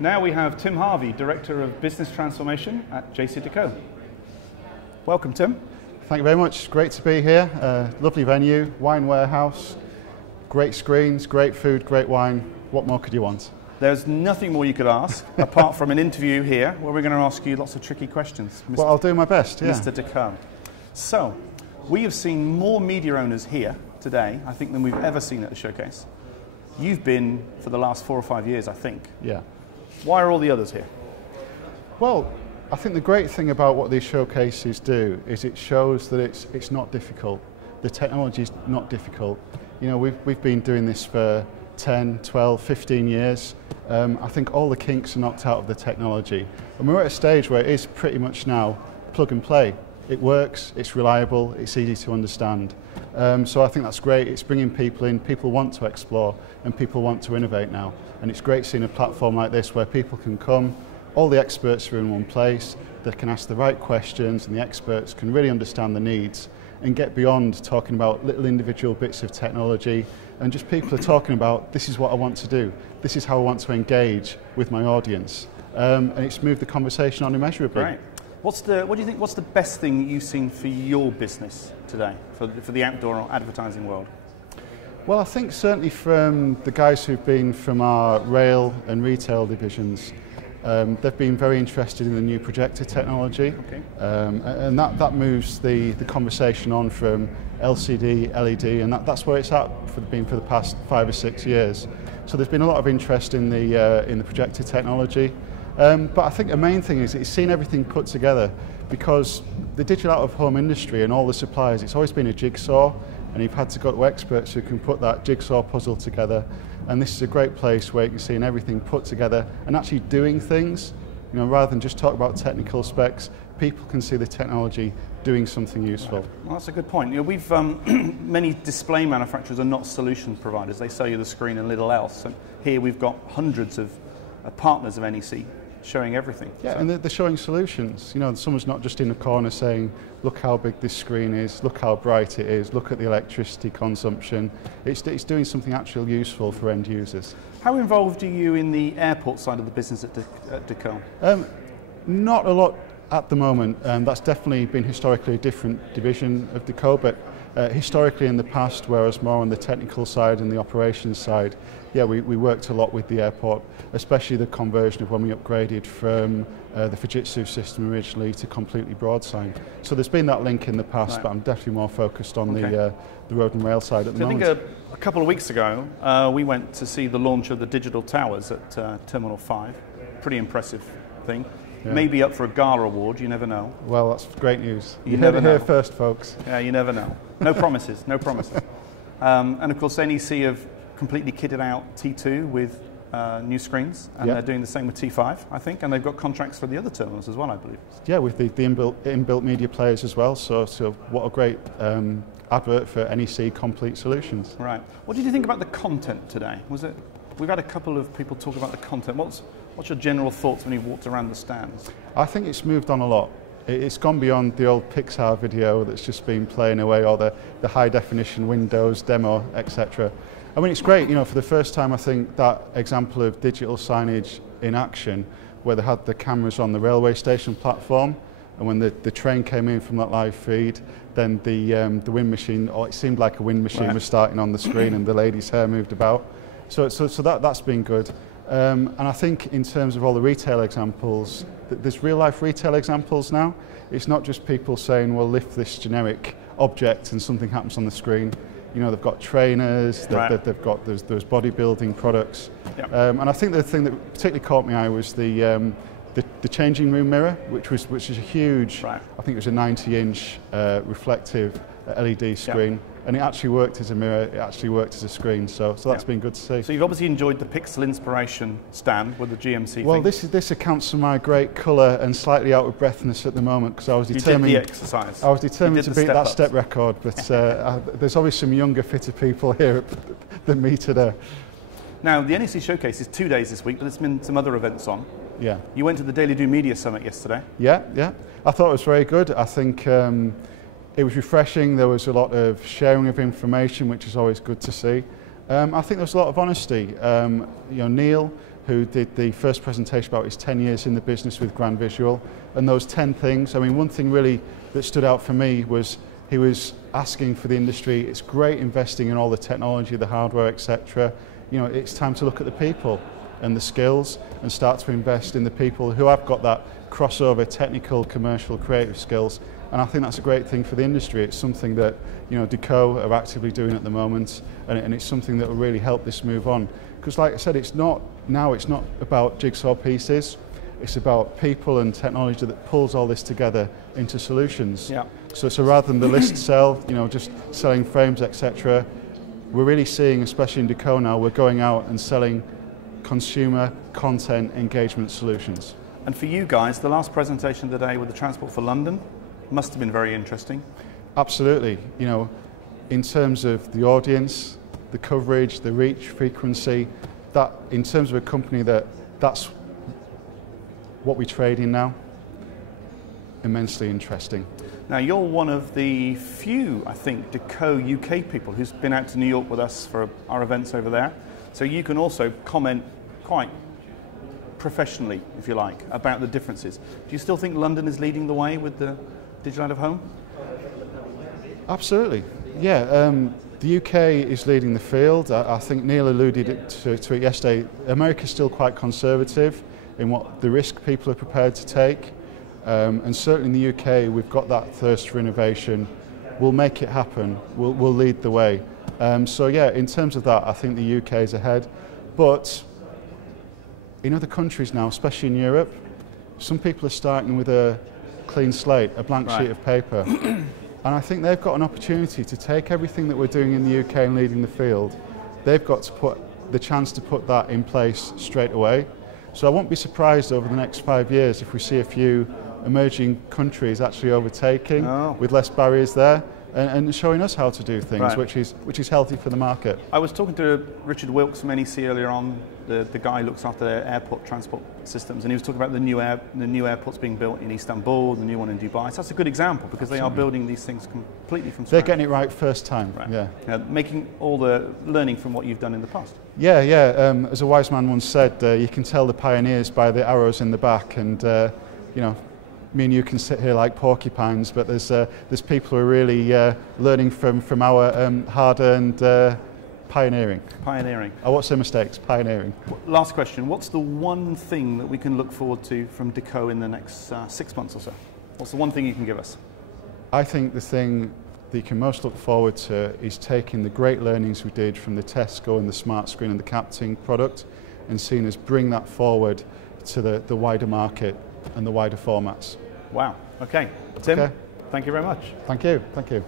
Now we have Tim Harvey, Director of Business Transformation at JCDecaux. Welcome, Tim. Thank you very much. Great to be here. Lovely venue, wine warehouse, great screens, great food, great wine. What more could you want? There's nothing more you could ask, apart from an interview here, where we're going to ask you lots of tricky questions. Well, I'll do my best, yeah. Mr. Decaux. So, we have seen more media owners here today, I think, than we've ever seen at the showcase. You've been for the last 4 or 5 years, I think. Yeah. Why are all the others here? Well, I think the great thing about what these showcases do is it shows that it's not difficult. The technology is not difficult. You know, we've been doing this for 10, 12, 15 years. I think all the kinks are knocked out of the technology. And we're at a stage where it is pretty much now plug and play. It works, it's reliable, it's easy to understand. So I think that's great. It's bringing people in, people want to explore and people want to innovate now. And it's great seeing a platform like this where people can come, all the experts are in one place, they can ask the right questions and the experts can really understand the needs and get beyond talking about little individual bits of technology, and just people are talking about, this is what I want to do, this is how I want to engage with my audience. And it's moved the conversation on immeasurably. Right. What do you think, what's the best thing you've seen for your business today, for the outdoor advertising world? Well, I think certainly from the guys who've been from our rail and retail divisions, they've been very interested in the new projector technology, okay. And that moves the conversation on from LCD, LED, and that's where it's at for the past 5 or 6 years. So there's been a lot of interest in the projector technology, but I think the main thing is it's seen everything put together, because the digital out-of-home industry and all the suppliers, it's always been a jigsaw, and you've had to go to experts who can put that jigsaw puzzle together. And this is a great place where you can see everything put together and actually doing things. You know, rather than just talk about technical specs, people can see the technology doing something useful. Right. Well, that's a good point. You know, we've many display manufacturers are not solution providers. They sell you the screen and little else. And here we've got hundreds of partners of NEC showing everything. Yeah, so. And they're showing solutions. You know, someone's not just in a corner saying, look how big this screen is, look how bright it is, look at the electricity consumption. It's doing something actually useful for end users. How involved are you in the airport side of the business at Decaux? Not a lot at the moment. That's definitely been historically a different division of Decaux, but historically in the past, whereas more on the technical side and the operations side, yeah, we worked a lot with the airport, especially the conversion of when we upgraded from the Fujitsu system originally to completely broadside. So there's been that link in the past, right. But I'm definitely more focused on the road and rail side at the moment. I think a couple of weeks ago, we went to see the launch of the digital towers at Terminal 5. Pretty impressive thing. Yeah. Maybe up for a gala award, you never know. Well, that's great news. You never know. Hear first, folks. Yeah, you never know. No promises, no promises. And of course, NEC have completely kitted out T2 with new screens, and they're doing the same with T5, I think, and they've got contracts for the other terminals as well, I believe. Yeah, with the inbuilt media players as well, so what a great advert for NEC Complete Solutions. Right. What did you think about the content today? We've had a couple of people talk about the content. What's your general thoughts when you walked around the stands? I think it's moved on a lot. It's gone beyond the old Pixar video that's just been playing away, or the high definition Windows demo, etc. I mean, it's great, you know, for the first time I think that example of digital signage in action, where they had the cameras on the railway station platform, and when the train came in from that live feed, then the wind machine, or it seemed like a wind machine, was starting on the screen and the lady's hair moved about. So that's been good. And I think in terms of all the retail examples, there's real life retail examples now. It's not just people saying, well, lift this generic object and something happens on the screen. You know, they've got trainers, they've got those bodybuilding products. Yep. And I think the thing that particularly caught my eye was the changing room mirror, which is a huge, I think it was a 90-inch reflective LED screen. Yep. And it actually worked as a mirror, it actually worked as a screen, so that's been good to see. So you've obviously enjoyed the Pixel Inspiration stand with the GMC Well, thing. this accounts for my great colour and slightly out of breathness at the moment, because I was determined... You did the exercise. I was determined to beat that step record, but there's always some younger, fitter people here than me today. Now, the NEC Showcase is 2 days this week, but there's been some other events on. Yeah. You went to the Daily Do Media Summit yesterday. Yeah. I thought it was very good. I think it was refreshing. There was a lot of sharing of information, which is always good to see. I think there was a lot of honesty. You know, Neil who did the first presentation about his 10 years in the business with Grand Visual. And those 10 things, I mean, one thing really that stood out for me was he was asking for the industry, it's great investing in all the technology, the hardware, etc. You know, it's time to look at the people and the skills and start to invest in the people who have got that crossover technical, commercial, creative skills. And I think that's a great thing for the industry. It's something that, you know, JCDecaux are actively doing at the moment, and it's something that will really help this move on. Because like I said, it's not about jigsaw pieces, it's about people and technology that pulls all this together into solutions. Yeah. So rather than the list sell, you know, just selling frames, etc., we're really seeing, especially in JCDecaux now, we're going out and selling consumer content engagement solutions. And for you guys, the last presentation of the day with the Transport for London must have been very interesting. Absolutely. You know, in terms of the audience, the coverage, the reach, frequency, that in terms of a company that's what we trade in now, immensely interesting. Now you're one of the few, I think, JCDecaux UK people who's been out to New York with us for our events over there. So you can also comment quite professionally, if you like, about the differences. Do you still think London is leading the way with the digital out of home? Absolutely, yeah. The UK is leading the field. I think Neil alluded to it yesterday. America's still quite conservative in what the risk people are prepared to take. And certainly in the UK, we've got that thirst for innovation. We'll make it happen. We'll lead the way. So yeah, in terms of that, I think the UK is ahead. But in other countries now, especially in Europe, some people are starting with a clean slate, a blank sheet of paper. And I think they've got an opportunity to take everything that we're doing in the UK and leading the field. They've got to put the chance to put that in place straight away. So I won't be surprised over the next 5 years if we see a few emerging countries actually overtaking with less barriers there and showing us how to do things, which is healthy for the market. I was talking to Richard Wilkes from NEC earlier on, the guy who looks after their airport transport systems, and he was talking about the new airports being built in Istanbul, the new one in Dubai. So that's a good example because they are building these things completely from scratch. They're getting it right first time. Right. Yeah. Making all the learning from what you've done in the past. Yeah. As a wise man once said, you can tell the pioneers by the arrows in the back, and you know, me and you can sit here like porcupines, but there's people who are really learning from our hard-earned pioneering. Pioneering. I won't say mistakes, pioneering. Last question, what's the one thing that we can look forward to from JCDecaux in the next 6 months or so? What's the one thing you can give us? I think the thing that you can most look forward to is taking the great learnings we did from the Tesco and the Smart Screen and the Capting product and seeing us bring that forward to the wider market and the wider formats. Wow. Okay. Tim, thank you very much. Thank you.